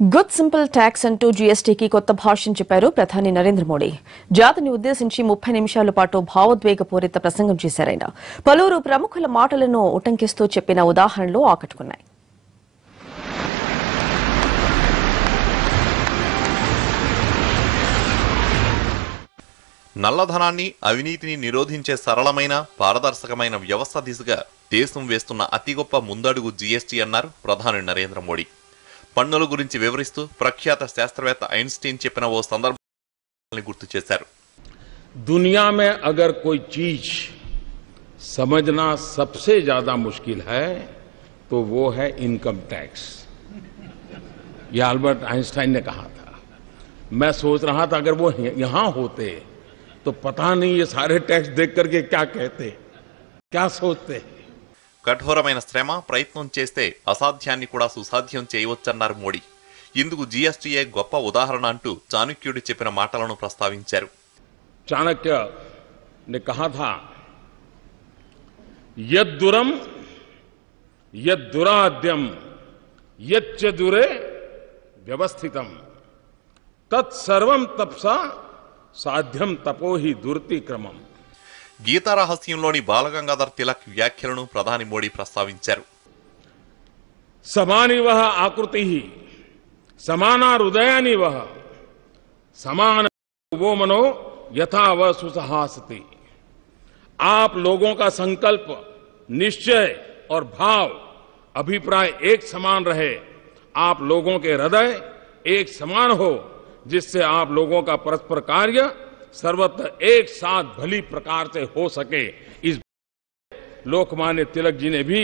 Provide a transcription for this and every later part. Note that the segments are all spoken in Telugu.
గుడ్ సింపుల్ ట్యాక్స్ అంటూ జీఎస్టీకి కొత్త భాష్యం చెప్పారు ప్రధాని నరేంద్ర మోడీ. జాతిని ఉద్దేశించి 30 నిమిషాల పాటు భావోద్వేగపూరిత ప్రసంగం చేశారాయన. పలువురు ప్రముఖుల మాటలను ఉటంకిస్తూ చెప్పిన ఉదాహరణలు ఆకట్టుకున్నాయి. నల్లధనాన్ని అవినీతిని నిరోధించే సరళమైన పారదర్శకమైన వ్యవస్థ దిశగా దేశం వేస్తున్న అతి గొప్ప ముందడుగు జీఎస్టీ అన్నారు ప్రధాని నరేంద్ర మోడీ. పన్నుల గురించి వివరిస్తూ ప్రఖ్యాత శాస్త్రవేత్త ఐన్స్టీన్ చెప్పిన ఓ సందర్భాన్ని గుర్తు చేశారు. दुनिया में अगर कोई चीज समझना सबसे ज्यादा मुश्किल है तो वो है इनकम टैक्स. ये अल्बर्ट आइंस्टाइन ने कहा था. मैं सोच रहा था अगर वो यहां होते तो पता नहीं ये सारे टैक्स देख करके क्या कहते, क्या सोचते. కఠోరమైన శ్రమ ప్రయత్నం చేస్తే అసాధ్యాన్ని కూడా సుసాధ్యం చేయవచ్చన్నారు మోడీ. ఇందుకు జీఎస్టీయే గొప్ప ఉదాహరణ అంటూ చాణక్యుడు చెప్పిన మాటలను ప్రస్తావించారు. चाणक्य ने कहा था, यद्दुरम यद्दुराद्यम यच्चदुरे व्यवस्थितम तत्सर्वं तपसा साध्यम तपो ही दुर्ति क्रमम. గీతా రహస్యంలోని బాలగంగాధర్ తిలక్ వ్యాఖ్యలను ప్రధాని మోడీ ప్రస్తావించారు. समानी वह आकृति ही समाना हृदयानी वह समान वो मनो यथा वह सुसहासति. आप लोगों का संकल्प, निश्चय और भाव, अभिप्राय एक समान रहे. आप लोगों के हृदय एक समान हो जिससे आप लोगों का परस्पर कार्य सर्वत्र एक साथ भली प्रकार से हो सके. इस लोकमान्य तिलक जी ने भी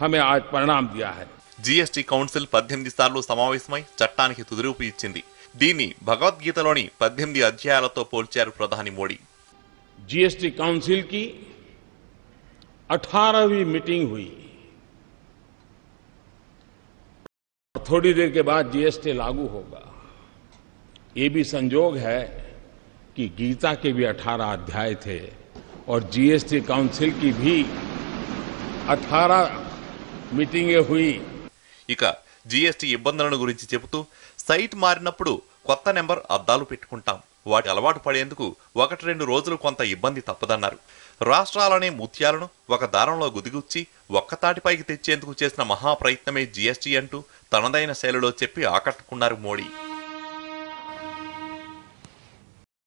हमें आज परिणाम दिया है. జీఎస్టీ కౌన్సిల్ 18 సార్లు సమావేశమై చట్టానికి తుదిరూపు ఇచ్చింది. దీన్ని భగవద్గీతలోని 18 అధ్యాయాలతో పోల్చారు ప్రధాని మోడీ. जीएसटी काउंसिल की 18वीं मीटिंग हुई. थोड़ी देर के बाद जीएसटी लागू होगा. ये भी संयोग है कि गीता के भी 18 अध्याय थे और जीएसटी काउंसिल की भी 18 मीटिंगें हुई. ఇక జీఎస్టీ ఇబ్బందులను గురించి చెబుతూ సైట్ మారినప్పుడు కొత్త నెంబర్ అద్దాలు పెట్టుకుంటాం. వాటి అలవాటు పడేందుకు 1-2 రోజులు కొంత ఇబ్బంది తప్పదన్నారు. రాష్ట్రాలనే ముత్యాలను ఒక దారంలో గుదిగుచ్చి ఒక్కతాటిపైకి తెచ్చేందుకు చేసిన మహాప్రయత్నమే జీఎస్టీ అంటూ తనదైన శైలిలో చెప్పి ఆకట్టుకున్నారు మోడీ.